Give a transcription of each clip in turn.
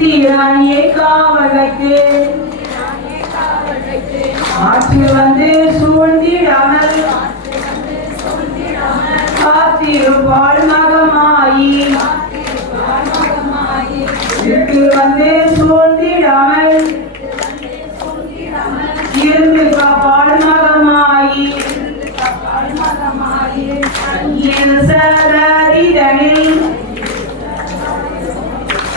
இந்திராணியை காவல் வைத்து ஆற்று வந்து சூழ்ந்திடாமல் காத்திருப்பாள் மகமாயி இருக்கு வந்து சூழ்ந்திடாமல் இருந்து காப்பாள் மகமாயி சரரிதனில்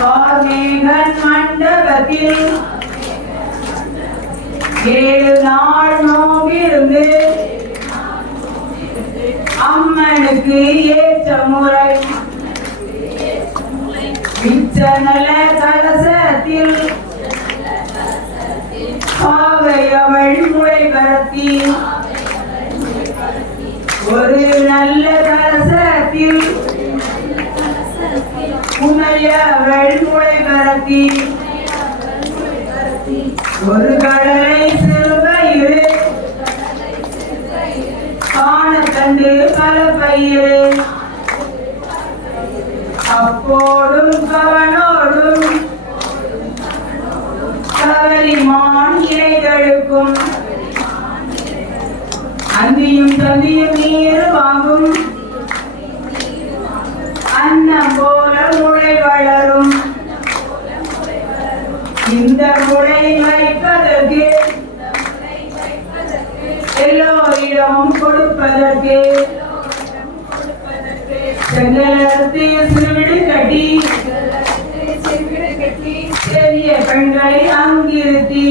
கார்மேகன் மண்டபத்தில் 7 நாள் நோம்பிருந்து அம்மனுக்கு ஏற்ற முறை விச்சநல கலசத்தில் பாவையவள் முளைபரத்தி ஒரு நல்ல கலசத்தில் உமையவள் முளைபரத்தி ஒரு கடலை சிறுபயிறு காணத்தண்டு கலப்பயிறு அப்போடும் கவனோடும் கவலிமான் இலைகளுக்கும் அந்தியும் தந்தியும் நீர் வாங்கும் அன்னம் போல முளை வளரும் இந்த முளை வைப்பதற்கு எல்லோரிடமும் கொடுப்பதற்கு செங்கலத்து சிறுவிடு கட்டி பெரிய பெண்களை அங்கிருத்தி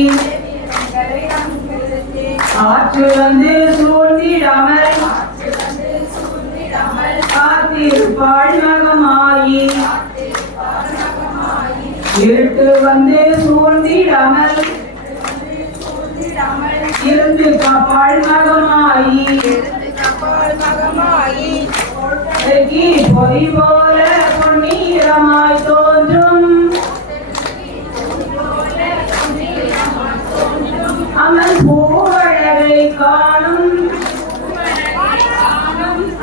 ஆற்று வந்து சூழ்ந்திடாமல் காத்திருப்பாள் மகமாயி இருட்டு வந்து சூழ்ந்திடாமல் இருந்து காப்பாள் மகமாயி பொய் போல பொன்னீரமாய் தோன்றும் அமன் பூவழகை காணும்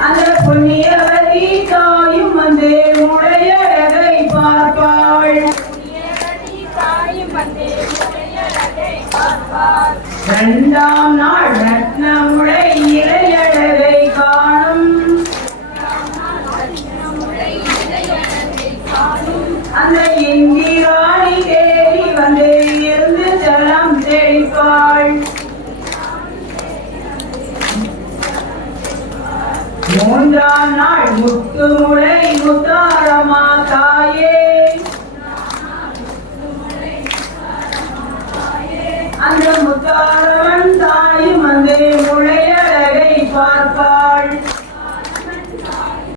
அந்த பொன்னியவதி தாயும் வந்து முளையழகை பார்ப்பாள் 2ஆம் நாள் ரத்ன முளை இளையழகை காணும் அந்த இந்திராணி தேவி வந்து இருந்து ஜலம் தெளிப்பாள் 3ஆம் நாள் முத்து முளை முத்தாரமா தாயே அந்த முத்தார